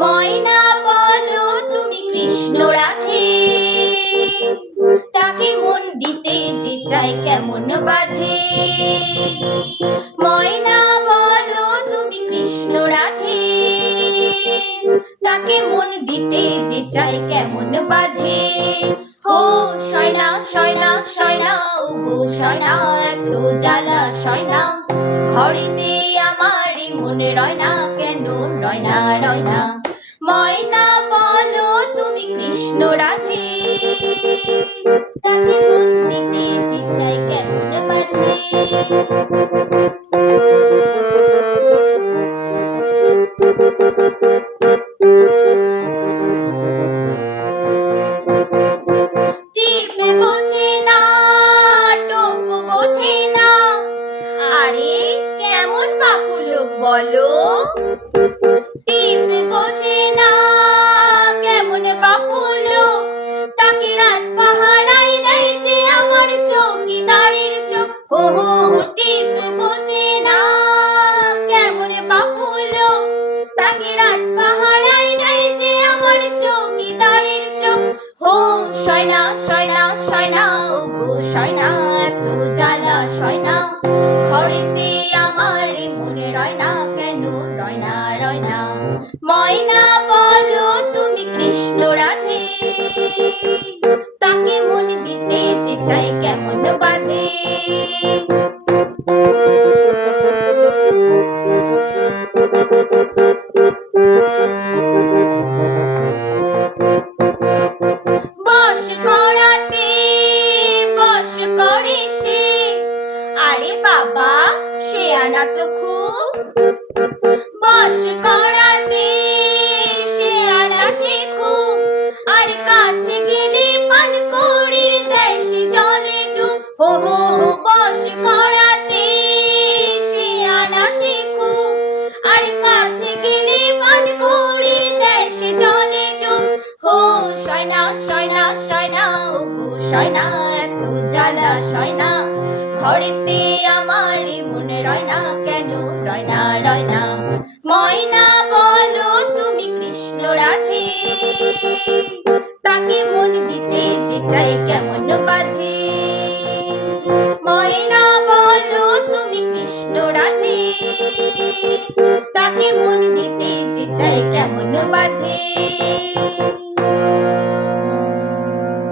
ময়না বলো তুমি কৃষ্ণ রাধে, তাকে মন দিতে যে চায় কেমন বাধে। ময়না বলো তুমি কৃষ্ণ রাধে, তাকে মন দিতে যে চায় কেমন বাধে। হো সয়না সয়না সয়না ওগো সয়না, এত জ্বালা সয়না, ঘরেতে আমার মনে রয় না, কেন রয় না রয় না। ময়না বলো তুমি কৃষ্ণ রাধে, তাকে মন দিতে যে চায় কেমন বাধে। টিপ বোঝে না, টোপ বোঝে না, আরে কেমন বাপু লোক বলো। টিপ বোঝে না, কেমন বাপু লোক, তাকে রাত পাহারায় দেয় যে আমার চৌকিদারের চোখ। হো হো হো, টিপ বোঝে না, কেমন বাপু লোক, তাকে রাত পাহারায় দেয় যে আমার চৌকিদারের চোখ। হো সয়না সয়না সয়না ওগো সয়না, এত জ্বালা সয়না, ঘরেতে আমার মনে রয় না, কেন রয় না রয় না। ময়না বলো তুমি কৃষ্ণ রাধে, তাকে মন দিতে যে চায় কেমন বাধে। বশ করাতে বশ করে সে, আরে বাবা সে আনা তো খুব। বশ করাতে সে আনা সে খুব, আর কাছে গেলে পান করি দেয় সে জলে ডুব। হো হো হো, বশ করাতে সে আনা সে খুব, আর কাছে গেলে পান করি দেয় সে জলে ডুব। হো সয়না সয়না সয়না ওগো সয়না, এত জ্বালা সয়না, ঘরেতে আমার মনে রয় না, কেন রয় না রয় না। ময়না বলো তুমি কৃষ্ণ রাধে,